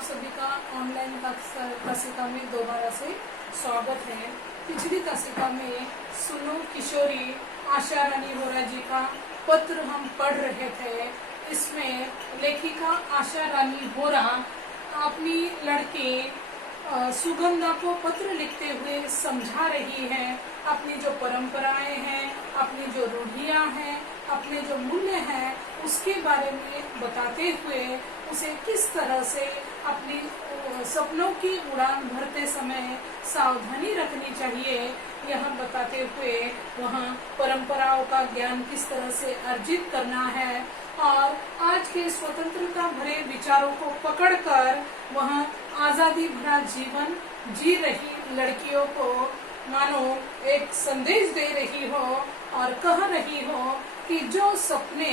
आप सभी का ऑनलाइन कक्षिका में दोबारा से स्वागत है। पिछली कक्षिका में सुनो किशोरी आशा रानी होरा जी का पत्र हम पढ़ रहे थे। इसमें लेखिका आशा रानी होरा अपनी लड़की सुगंधा को पत्र लिखते हुए समझा रही है अपनी जो परंपराएं हैं, अपनी जो रूढ़ियां हैं, अपने जो मूल्य हैं, उसके बारे में बताते हुए उसे किस तरह से अपनी सपनों की उड़ान भरते समय सावधानी रखनी चाहिए, यह बताते हुए वहाँ परंपराओं का ज्ञान किस तरह से अर्जित करना है और आज के स्वतंत्रता भरे विचारों को पकड़कर वह आजादी भरा जीवन जी रही लड़कियों को मानो एक संदेश दे रही हो और कह रही हो कि जो सपने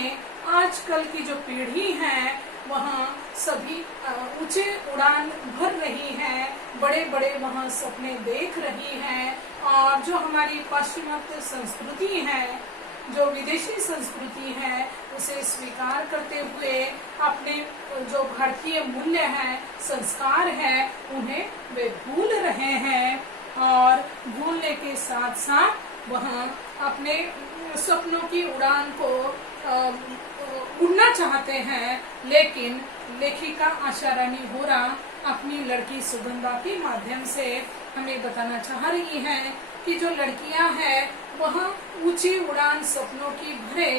आजकल की जो पीढ़ी है वहाँ सभी ऊंचे उड़ान भर रही है, बड़े बड़े वहाँ सपने देख रही है और जो हमारी पाश्चिमात्य संस्कृति है, जो विदेशी संस्कृति है, उसे स्वीकार करते हुए अपने जो भारतीय मूल्य है, संस्कार है, उन्हें वे भूल रहे हैं और भूलने के साथ साथ वहाँ अपने सपनों की उड़ान को उड़ना चाहते हैं। लेकिन लेखिका आशा रानी होरा अपनी लड़की सुगंधा के माध्यम से हमें बताना चाह रही है कि जो लड़कियां हैं वह ऊंची उड़ान सपनों की भरे,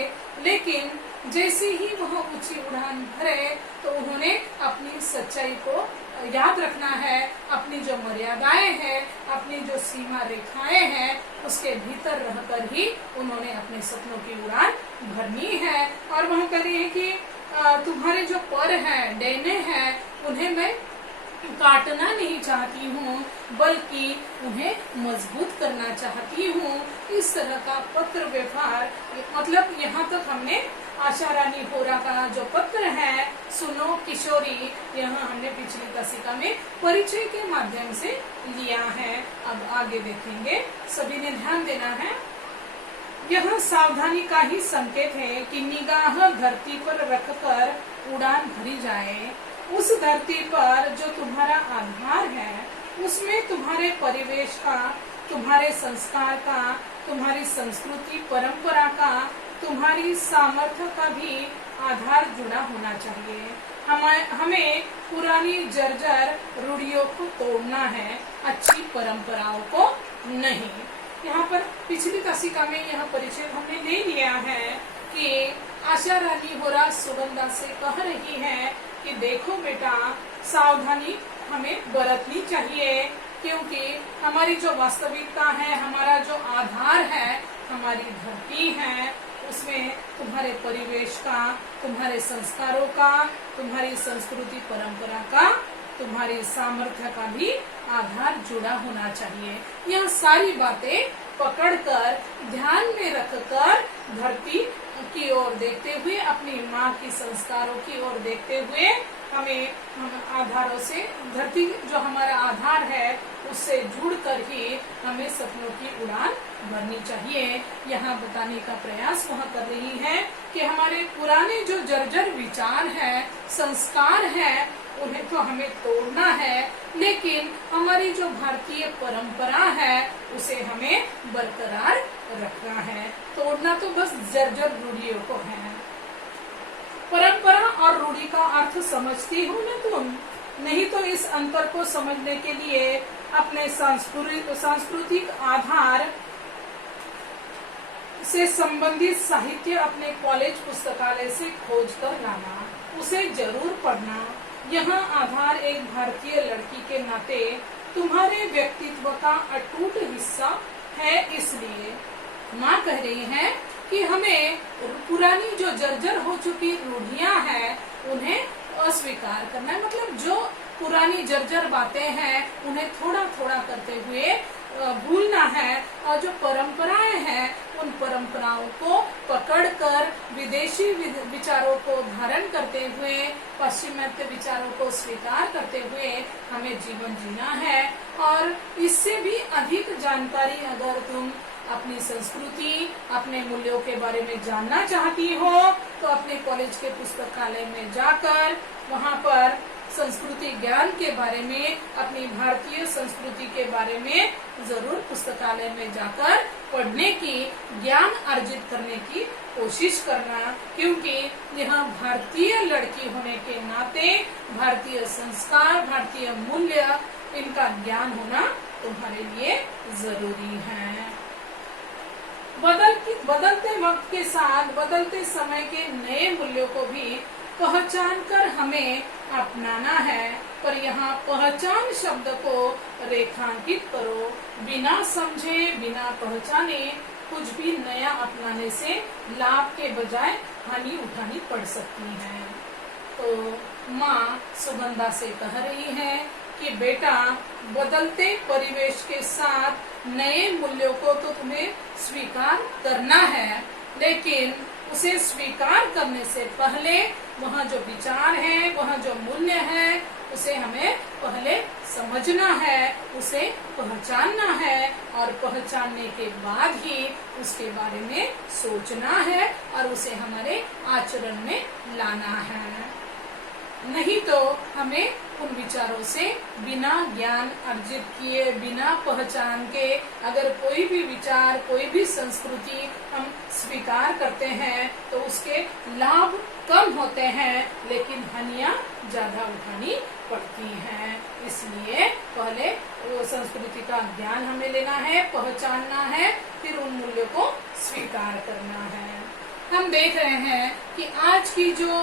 लेकिन जैसे ही वह ऊंची उड़ान भरे तो उन्होंने अपनी सच्चाई को याद रखना है, अपनी जो मर्यादाएं हैं, अपनी जो सीमा रेखाएं हैं, उसके भीतर रहकर ही उन्होंने अपने सपनों की उड़ान भरनी है। और वह कह रही है कि तुम्हारे जो पर हैं, डैने हैं, उन्हें मैं काटना नहीं चाहती हूँ, बल्कि उन्हें मजबूत करना चाहती हूँ। इस तरह का पत्र व्यवहार, मतलब यहाँ तक हमने आशा रानी होरा का जो पत्र है सुनो किशोरी, यहाँ हमने पिछली कक्षिका में परिचय के माध्यम से लिया है। अब आगे देखेंगे, सभी ने ध्यान देना है। यह सावधानी का ही संकेत है कि निगाह धरती पर रखकर उड़ान भरी जाए। उस धरती पर जो तुम्हारा आधार है, उसमें तुम्हारे परिवेश का, तुम्हारे संस्कार का, तुम्हारी संस्कृति परंपरा का, तुम्हारी सामर्थ्य का भी आधार जुड़ा होना चाहिए। हमें पुरानी जर्जर रूढ़ियों को तोड़ना है, अच्छी परंपराओं को नहीं। यहाँ पर पिछली कक्षिका में यह परिचय हमने ले लिया है कि आशा रानी होरा सुगंधा से कह रही है कि देखो बेटा, सावधानी हमें बरतनी चाहिए, क्योंकि हमारी जो वास्तविकता है, हमारा जो आधार है, हमारी धरती है, उसमें तुम्हारे परिवेश का, तुम्हारे संस्कारों का, तुम्हारी संस्कृति परंपरा का, तुम्हारी सामर्थ्य का भी आधार जुड़ा होना चाहिए। यह सारी बातें पकड़कर ध्यान में रखकर धरती की ओर देखते हुए, अपनी माँ की संस्कारों की ओर देखते हुए हमें आधारों से, धरती जो हमारा आधार है उससे जुड़कर ही हमें सपनों की उड़ान भरनी चाहिए। यहाँ बताने का प्रयास वह कर रही है कि हमारे पुराने जो जर्जर विचार है, संस्कार है, उन्हें तो हमें तोड़ना है, लेकिन हमारी जो भारतीय परंपरा है उसे हमें बरकरार रखना है। तोड़ना तो बस जर्जर रूढ़ियों को है। परंपरा और रूढ़ी का अर्थ समझती हो ना तुम? नहीं तो इस अंतर को समझने के लिए अपने सांस्कृतिक आधार से संबंधित साहित्य अपने कॉलेज पुस्तकालय से खोज कर लाना, उसे जरूर पढ़ना। यहाँ आधार एक भारतीय लड़की के नाते तुम्हारे व्यक्तित्व का अटूट हिस्सा है। इसलिए माँ कह रही है कि हमें पुरानी जो जर्जर हो चुकी रूढ़ियां हैं उन्हें अस्वीकार करना है, मतलब जो पुरानी जर्जर बातें हैं उन्हें थोड़ा थोड़ा करते हुए भूलना है और जो परंपराएं हैं उन परंपराओं को पकड़कर विदेशी विचारों को धारण करते हुए, पश्चिमात्य विचारों को स्वीकार करते हुए हमें जीवन जीना है। और इससे भी अधिक जानकारी अगर तुम अपनी संस्कृति, अपने मूल्यों के बारे में जानना चाहती हो तो अपने कॉलेज के पुस्तकालय में जाकर वहाँ पर संस्कृति ज्ञान के बारे में, अपनी भारतीय संस्कृति के बारे में जरूर पुस्तकालय में जाकर पढ़ने की, ज्ञान अर्जित करने की कोशिश करना, क्योंकि यह भारतीय लड़की होने के नाते भारतीय संस्कार, भारतीय मूल्य, इनका ज्ञान होना तुम्हारे लिए जरूरी है। बदलते वक्त के साथ बदलते समय के नए मूल्यों को भी पहचान कर हमें अपनाना है, पर यहाँ पहचान शब्द को रेखांकित करो। बिना समझे, बिना पहचाने कुछ भी नया अपनाने से लाभ के बजाय हानि उठानी पड़ सकती है। तो माँ सुगंधा से कह रही है कि बेटा, बदलते परिवेश के साथ नए मूल्यों को तो तुम्हें स्वीकार करना है, लेकिन उसे स्वीकार करने से पहले वहाँ जो विचार है, वहाँ जो मूल्य है, उसे हमें पहले समझना है, उसे पहचानना है, और पहचानने के बाद ही उसके बारे में सोचना है और उसे हमारे आचरण में लाना है। नहीं तो हमें उन विचारों से बिना ज्ञान अर्जित किए, बिना पहचान के अगर कोई भी विचार, कोई भी संस्कृति हम स्वीकार करते हैं तो उसके लाभ कम होते हैं, लेकिन हानियां ज्यादा उठानी पड़ती हैं। इसलिए पहले वो संस्कृति का ज्ञान हमें लेना है, पहचानना है, फिर उन मूल्यों को स्वीकार करना है। हम देख रहे हैं कि आज की जो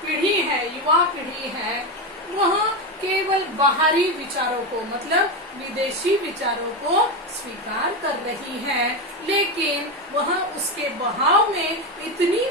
पीढ़ी है, युवा पीढ़ी है, वह केवल बाहरी विचारों को, मतलब विदेशी विचारों को स्वीकार कर रही है, लेकिन वह उसके बहाव में इतनी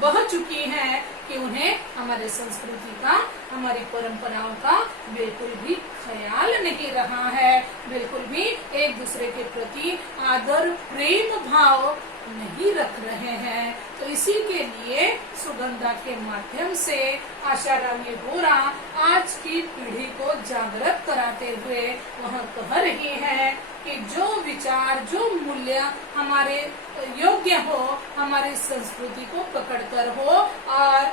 बह चुकी है कि उन्हें हमारे संस्कृति का, हमारी परंपराओं का बिल्कुल भी ख्याल नहीं रहा है, बिल्कुल भी एक दूसरे के प्रति आदर, प्रेम भाव नहीं रख रहे हैं। तो इसी के लिए सुगंधा के माध्यम से आशा रानी वोरा आज की पीढ़ी को जागृत कराते हुए वह कह रही है कि जो विचार, जो मूल्य हमारे योग्य हो, हमारी संस्कृति को पकड़कर हो, और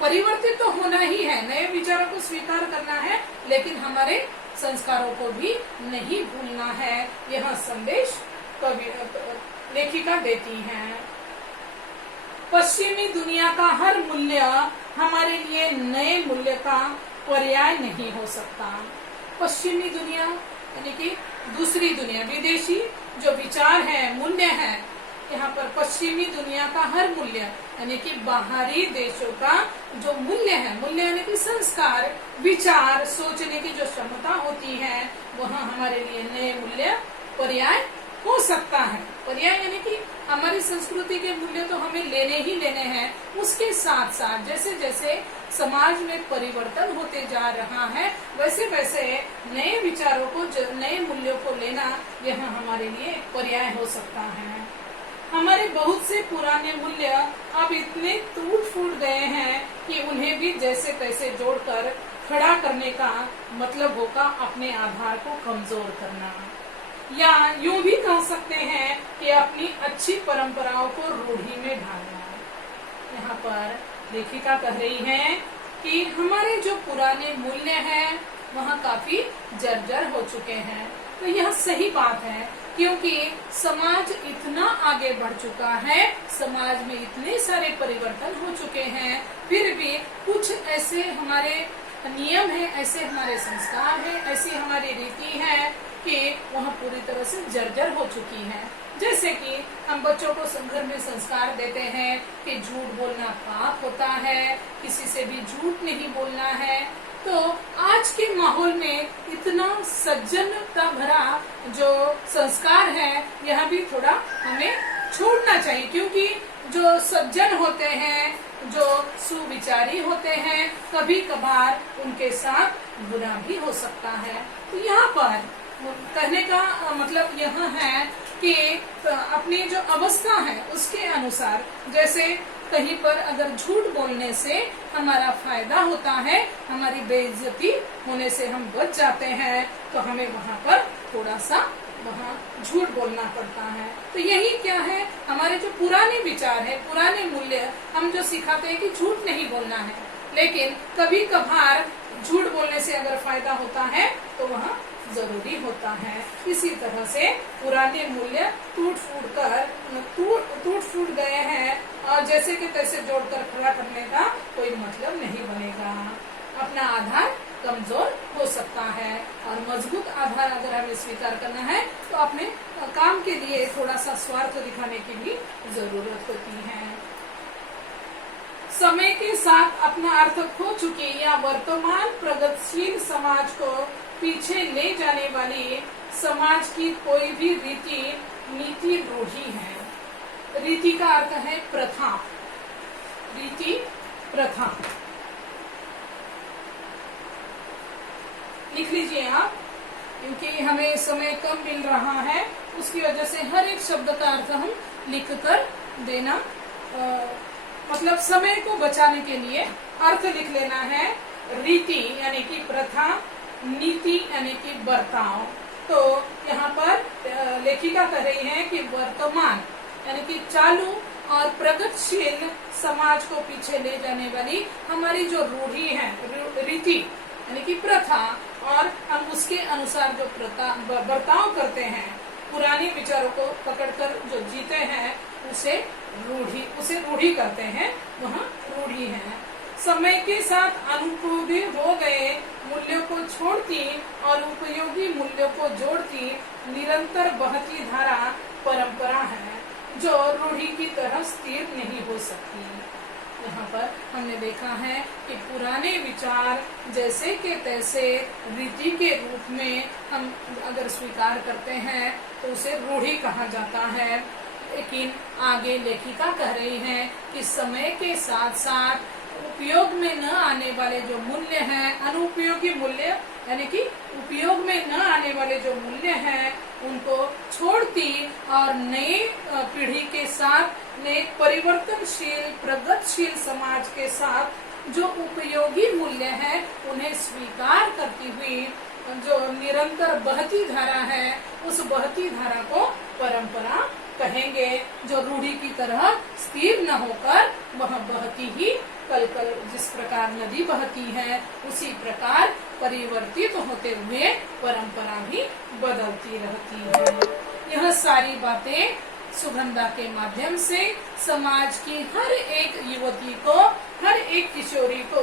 परिवर्तित तो होना ही है, नए विचारों को स्वीकार करना है, लेकिन हमारे संस्कारों को भी नहीं भूलना है। यह संदेश लेखिका देती हैं। पश्चिमी दुनिया का हर मूल्य हमारे लिए नए मूल्य का पर्याय नहीं हो सकता। पश्चिमी दुनिया यानी कि दूसरी दुनिया, विदेशी जो विचार है, मूल्य है, यहाँ पर पश्चिमी दुनिया का हर मूल्य यानी कि बाहरी देशों का जो मूल्य है, मूल्य यानी कि संस्कार, विचार, सोचने की जो क्षमता होती है, वह हमारे लिए नए मूल्य पर्याय हो सकता है। पर्याय यानी कि हमारी संस्कृति के मूल्य तो हमें लेने ही लेने हैं, उसके साथ साथ जैसे जैसे समाज में परिवर्तन होते जा रहा है, वैसे वैसे नए विचारों को, नए मूल्यों को लेना, यह हमारे लिए पर्याय हो सकता है। हमारे बहुत से पुराने मूल्य अब इतने टूट फूट गए हैं कि उन्हें भी जैसे तैसे जोड़कर खड़ा करने का मतलब होगा अपने आधार को कमजोर करना, या यूं भी कह सकते हैं कि अपनी अच्छी परंपराओं को रूढ़ी में ढालना। यहाँ पर लेखिका कह रही है कि हमारे जो पुराने मूल्य हैं वह काफी जर्जर हो चुके हैं। तो यह सही बात है, क्योंकि समाज इतना आगे बढ़ चुका है, समाज में इतने सारे परिवर्तन हो चुके हैं, फिर भी कुछ ऐसे हमारे नियम है, ऐसे हमारे संस्कार है, ऐसी हमारी रीति है कि वह पूरी तरह से जर्जर हो चुकी है। जैसे कि हम बच्चों को घर में संस्कार देते हैं कि झूठ बोलना पाप होता है, किसी से भी झूठ नहीं बोलना है। तो आज के माहौल में इतना सज्जनता भरा जो संस्कार है, यह भी थोड़ा हमें छोड़ना चाहिए, क्योंकि जो सज्जन होते हैं, जो सुविचारी होते हैं, कभी कभार उनके साथ बुरा भी हो सकता है। तो यहाँ पर कहने का मतलब यह है कि अपनी जो अवस्था है उसके अनुसार, जैसे कहीं पर अगर झूठ बोलने से हमारा फायदा होता है, हमारी बेइज्जती होने से हम बच जाते हैं, तो हमें वहाँ पर थोड़ा सा वहाँ झूठ बोलना पड़ता है। तो यही क्या है, हमारे जो पुराने विचार है, पुराने मूल्य, हम जो सिखाते हैं कि झूठ नहीं बोलना है, लेकिन कभी कभार झूठ बोलने से अगर फायदा होता है तो वह जरूरी होता है। इसी तरह से पुराने मूल्य टूट फूट गए हैं और जैसे कि तैसे जोड़कर खड़ा करने का कोई मतलब नहीं बनेगा। अपना आधार कमजोर हो सकता है और मजबूत आधार अगर हमें स्वीकार करना है तो अपने काम के लिए थोड़ा सा स्वार्थ दिखाने की भी जरूरत होती है। समय के साथ अपना अर्थ खो चुकी या वर्तमान प्रगतिशील समाज को पीछे ले जाने वाली समाज की कोई भी रीति नीति रूढ़ी है। रीति का अर्थ है प्रथा, रीति प्रथा लिख लीजिए आप, क्योंकि हमें समय कम मिल रहा है उसकी वजह से हर एक शब्द का अर्थ हम लिख कर देना मतलब समय को बचाने के लिए अर्थ लिख लेना है। रीति यानी कि प्रथा, नीति यानी कि बर्ताव। तो यहाँ पर लेखिका कह रही है कि वर्तमान यानी कि चालू और प्रगतिशील समाज को पीछे ले जाने वाली हमारी जो रूढ़ी है, रीति यानी कि प्रथा, और हम उसके अनुसार जो बर्ताव करते हैं, पुराने विचारों को पकड़कर जो जीते हैं उसे रूढ़ी करते हैं, वह रूढ़ी है। समय के साथ अनुकूल हो गए मूल्यों को छोड़ती और उपयोगी मूल्यों को जोड़ती निरंतर बहती धारा परंपरा है जो रूढ़ी की तरह स्थिर नहीं हो सकती। यहाँ पर हमने देखा है कि पुराने विचार जैसे के तैसे रीति के रूप में हम अगर स्वीकार करते हैं तो उसे रूढ़ी कहा जाता है। लेकिन आगे लेखिका कह रही है कि समय के साथ साथ उपयोग में न आने वाले जो मूल्य हैं, अनुपयोगी मूल्य यानी कि उपयोग में न आने वाले जो मूल्य हैं उनको छोड़ती और नए पीढ़ी के साथ, नए परिवर्तनशील प्रगतिशील समाज के साथ जो उपयोगी मूल्य है उन्हें स्वीकार करती हुई जो निरंतर बहती धारा है उस बहती धारा को परंपरा कहेंगे, जो रूढ़ी की तरह स्थिर न होकर वह बहती ही कल जिस प्रकार नदी बहती है उसी प्रकार परिवर्तित होते हुए परंपरा भी बदलती रहती है। यह सारी बातें सुगंधा के माध्यम से समाज की हर एक युवती को, हर एक किशोरी को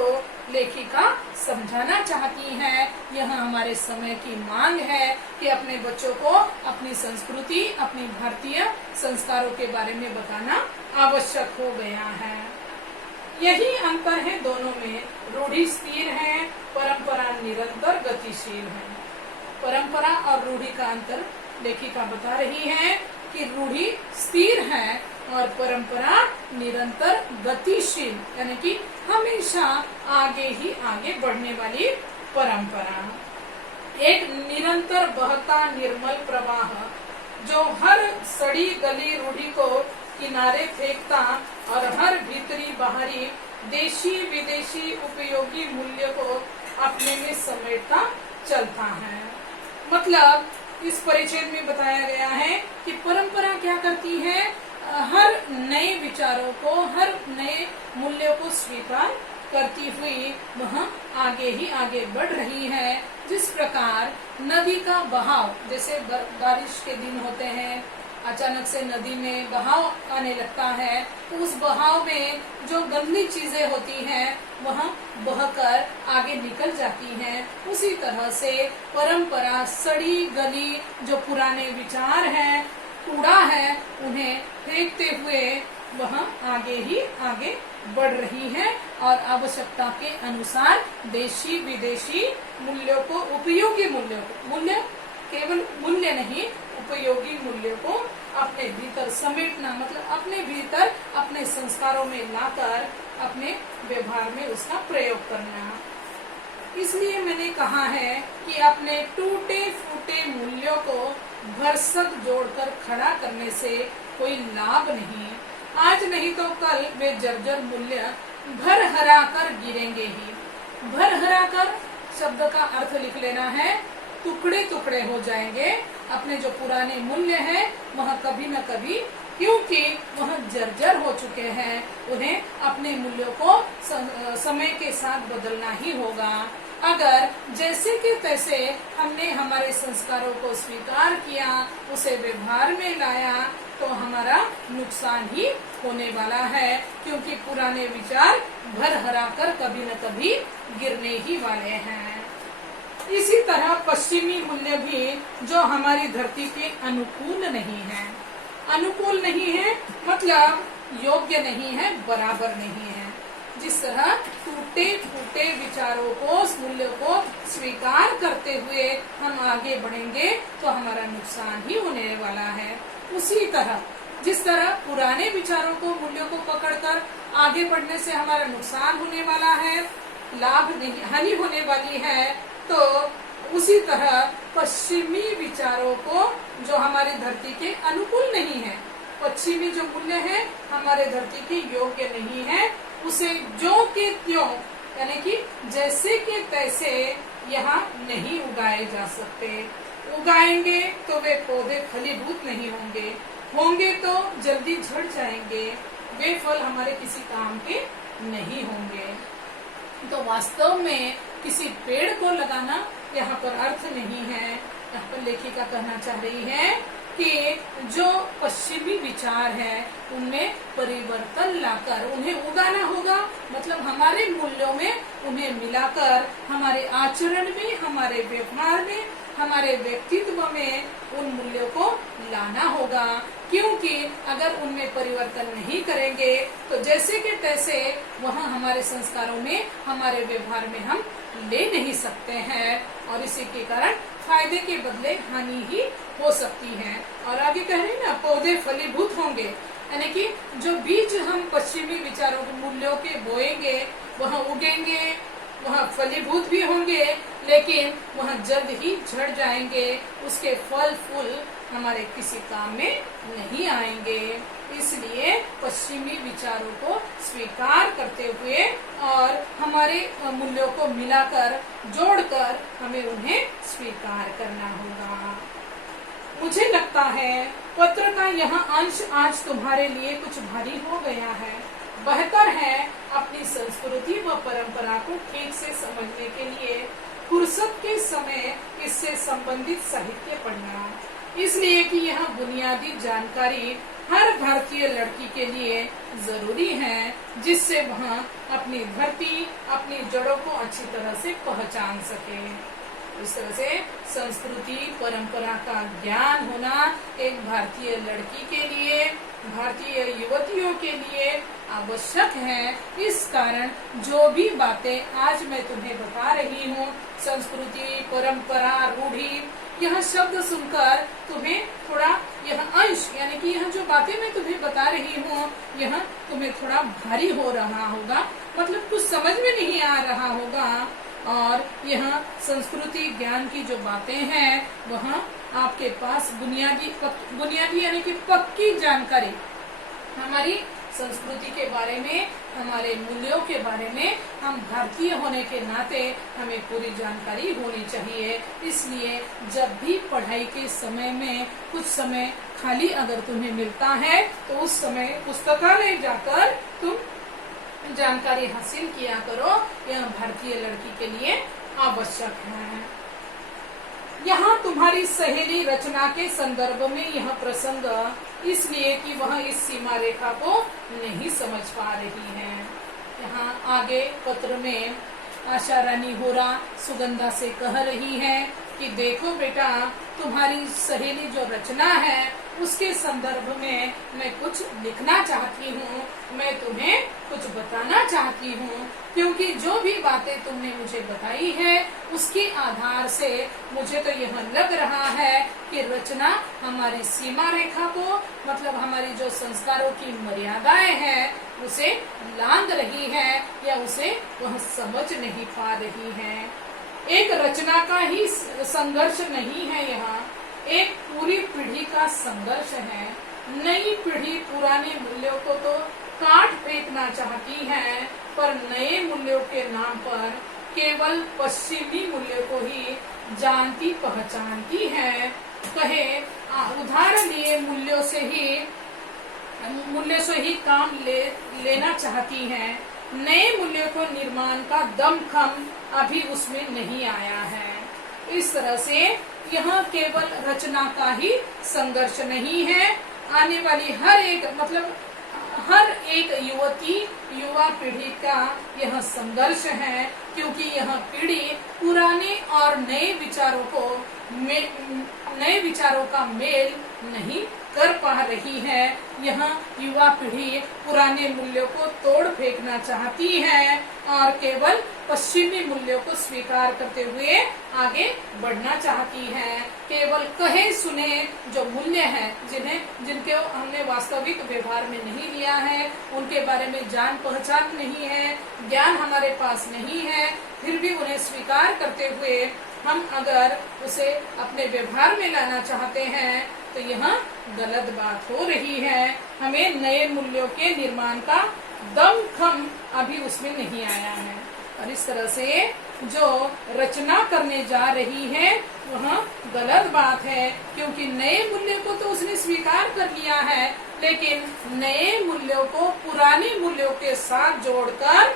लेखिका समझाना चाहती है। यह हमारे समय की मांग है कि अपने बच्चों को अपनी संस्कृति, अपनी भारतीय संस्कारों के बारे में बताना आवश्यक हो गया है। यही अंतर है दोनों में, रूढ़ी स्थिर है, परंपरा निरंतर गतिशील है। परंपरा और रूढ़ी का अंतर लेखिका बता रही है कि रूढ़ी स्थिर है और परंपरा निरंतर गतिशील यानी कि हमेशा आगे ही आगे बढ़ने वाली परंपरा। एक निरंतर बहता निर्मल प्रवाह जो हर सड़ी गली रूढ़ी को किनारे फेंकता और हर भीतरी बाहरी देशी विदेशी उपयोगी मूल्य को अपने में समेटता चलता है। मतलब इस परिचय में बताया गया है कि परंपरा क्या करती है, हर नए विचारों को, हर नए मूल्यों को स्वीकार करती हुई वह आगे ही आगे बढ़ रही है। जिस प्रकार नदी का बहाव, जैसे बारिश के दिन होते हैं, अचानक से नदी में बहाव आने लगता है तो उस बहाव में जो गंदी चीजें होती हैं वह बहकर आगे निकल जाती हैं। उसी तरह से परंपरा, सड़ी गली जो पुराने विचार हैं, कूड़ा है, उन्हें फेंकते हुए वह आगे ही आगे बढ़ रही है और आवश्यकता के अनुसार देशी विदेशी मूल्यों को, उपयोगी मूल्यों को, मूल्य केवल मूल्य नहीं, उपयोगी मूल्यों को अपने भीतर समेटना, मतलब अपने भीतर अपने संस्कारों में लाकर अपने व्यवहार में उसका प्रयोग करना। इसलिए मैंने कहा है कि अपने टूटे फूटे मूल्यों को भरसक जोड़कर खड़ा करने से कोई लाभ नहीं। आज नहीं तो कल वे जर्जर मूल्य भर हरा कर गिरेंगे ही। भर हरा कर शब्द का अर्थ लिख लेना है, टुकड़े टुकड़े हो जाएंगे। अपने जो पुराने मूल्य हैं वह कभी न कभी क्योंकि वह जर्जर हो चुके हैं। उन्हें अपने मूल्यों को समय के साथ बदलना ही होगा। अगर जैसे के तैसे हमने हमारे संस्कारों को स्वीकार किया, उसे व्यवहार में लाया, तो हमारा नुकसान ही होने वाला है, क्योंकि पुराने विचार भरहरा कर कभी न कभी गिरने ही वाले हैं। इसी तरह पश्चिमी मूल्य भी जो हमारी धरती के अनुकूल नहीं है, अनुकूल नहीं है मतलब योग्य नहीं है, बराबर नहीं है। जिस तरह टूटे फूटे विचारों को, मूल्यों को स्वीकार करते हुए हम आगे बढ़ेंगे तो हमारा नुकसान ही होने वाला है। उसी तरह जिस तरह पुराने विचारों को, मूल्यों को पकड़कर आगे बढ़ने से हमारा नुकसान होने वाला है, लाभ नहीं, हानि होने वाली है, तो उसी तरह पश्चिमी विचारों को जो हमारी धरती के अनुकूल नहीं है, पश्चिमी जो मूल्य है हमारे धरती के योग्य नहीं है, उसे जो के त्यों यानी कि जैसे के तैसे यहाँ नहीं उगाए जा सकते। उगाएंगे तो वे पौधे फलीभूत नहीं होंगे, होंगे तो जल्दी झड़ जाएंगे, वे फल हमारे किसी काम के नहीं होंगे। तो वास्तव में किसी पेड़ को लगाना यहाँ पर अर्थ नहीं है। यहाँ पर लेखिका कहना चाह रही है कि जो पश्चिमी विचार है उनमें परिवर्तन लाकर उन्हें उगाना होगा, मतलब हमारे मूल्यों में उन्हें मिलाकर हमारे आचरण में, हमारे व्यवहार में, हमारे व्यक्तित्व में उन मूल्यों को लाना होगा। क्योंकि अगर उनमें परिवर्तन नहीं करेंगे तो जैसे के तैसे वहाँ हमारे संस्कारों में, हमारे व्यवहार में हम ले नहीं सकते हैं, और इसी के कारण फायदे के बदले हानि ही हो सकती है। और आगे कह रहे हैं ना, पौधे फलीभूत होंगे, यानी कि जो बीज हम पश्चिमी विचारों के, मूल्यों के बोएंगे वह उगेंगे, वह फलीभूत भी होंगे, लेकिन वह जल्द ही झड़ जाएंगे, उसके फल फूल हमारे किसी काम में नहीं आएंगे। इसलिए पश्चिमी विचारों को स्वीकार करते हुए और हमारे मूल्यों को मिलाकर, जोड़कर हमें उन्हें स्वीकार करना होगा। मुझे लगता है पत्र का यह अंश आज तुम्हारे लिए कुछ भारी हो गया है। बेहतर है अपनी संस्कृति व परंपरा को ठीक से समझने के लिए फुर्सत के समय इससे संबंधित साहित्य पढ़ना, इसलिए कि यह बुनियादी जानकारी हर भारतीय लड़की के लिए जरूरी है, जिससे वह अपनी धरती, अपनी जड़ों को अच्छी तरह से पहचान सके। इस तरह से संस्कृति परंपरा का ज्ञान होना एक भारतीय लड़की के लिए, भारतीय युवतियों के लिए आवश्यक है। इस कारण जो भी बातें आज मैं तुम्हें बता रही हूँ, संस्कृति, परंपरा, रूढ़ी, यह शब्द सुनकर तुम्हें थोड़ा, यह अंश यानी कि यह जो बातें मैं तुम्हें बता रही हूँ, यह तुम्हें थोड़ा भारी हो रहा होगा, मतलब कुछ समझ में नहीं आ रहा होगा। और यह संस्कृति ज्ञान की जो बातें हैं वह आपके पास बुनियादी यानी कि पक्की जानकारी हमारी संस्कृति के बारे में, हमारे मूल्यों के बारे में, हम भारतीय होने के नाते हमें पूरी जानकारी होनी चाहिए। इसलिए जब भी पढ़ाई के समय में कुछ समय खाली अगर तुम्हें मिलता है तो उस समय पुस्तकालय जाकर तुम जानकारी हासिल किया करो, यह भारतीय लड़की के लिए आवश्यक है। यहाँ तुम्हारी सहेली रचना के संदर्भ में यह प्रसंग इसलिए कि वह इस सीमा रेखा को नहीं समझ पा रही है। यहाँ आगे पत्र में आशा रानी होरा सुगंधा से कह रही है कि देखो बेटा, तुम्हारी सहेली जो रचना है उसके संदर्भ में मैं कुछ लिखना चाहती हूँ, मैं तुम्हें कुछ बताना चाहती हूँ, क्योंकि जो भी बातें तुमने मुझे बताई है उसके आधार से मुझे तो यह लग रहा है कि रचना हमारी सीमा रेखा को, मतलब हमारी जो संस्कारों की मर्यादाएं हैं उसे लांघ रही है, या उसे वह समझ नहीं पा रही है। एक रचना का ही संघर्ष नहीं है, यहाँ एक पूरी पीढ़ी का संघर्ष है। नई पीढ़ी पुराने मूल्यों को तो काट फेंकना चाहती है, पर नए मूल्यों के नाम पर केवल पश्चिमी मूल्यों को ही जानती पहचानती है। कहे उदाहरण लिए मूल्यों से ही मूल्य से ही काम लेना चाहती हैं। नए मूल्य को निर्माण का दमखम अभी उसमें नहीं आया है। इस तरह से यह केवल रचना का ही संघर्ष नहीं है, आने वाली हर एक युवती युवा पीढ़ी का यह संघर्ष है, क्योंकि यह पीढ़ी पुराने और नए विचारों का मेल नहीं कर पा रही है। यह युवा पीढ़ी पुराने मूल्यों को तोड़ फेंकना चाहती है और केवल पश्चिमी मूल्यों को स्वीकार करते हुए आगे बढ़ना चाहती है। केवल कहे सुने जो मूल्य हैं, जिनके हमने वास्तविक व्यवहार में नहीं लिया है, उनके बारे में जान पहचान नहीं है, ज्ञान हमारे पास नहीं है, फिर भी उन्हें स्वीकार करते हुए हम अगर उसे अपने व्यवहार में लाना चाहते हैं तो यह गलत बात हो रही है। हमें नए मूल्यों के निर्माण का दमखम अभी उसमें नहीं आया है, और इस तरह से जो रचना करने जा रही है वह गलत बात है, क्योंकि नए मूल्य को तो उसने स्वीकार कर लिया है, लेकिन नए मूल्यों को पुराने मूल्यों के साथ जोड़कर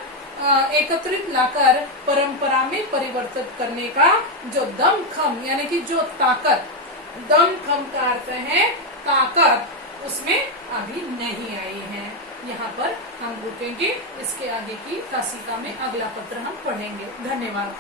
एकत्रित लाकर परंपरा में परिवर्तित करने का जो दमखम यानी कि जो ताकत, दमखम का अर्थ है ताकत, उसमें अभी नहीं आई है। यहाँ पर हम रुकेंगे, इसके आगे की कासिका में अगला पत्र हम पढ़ेंगे। धन्यवाद।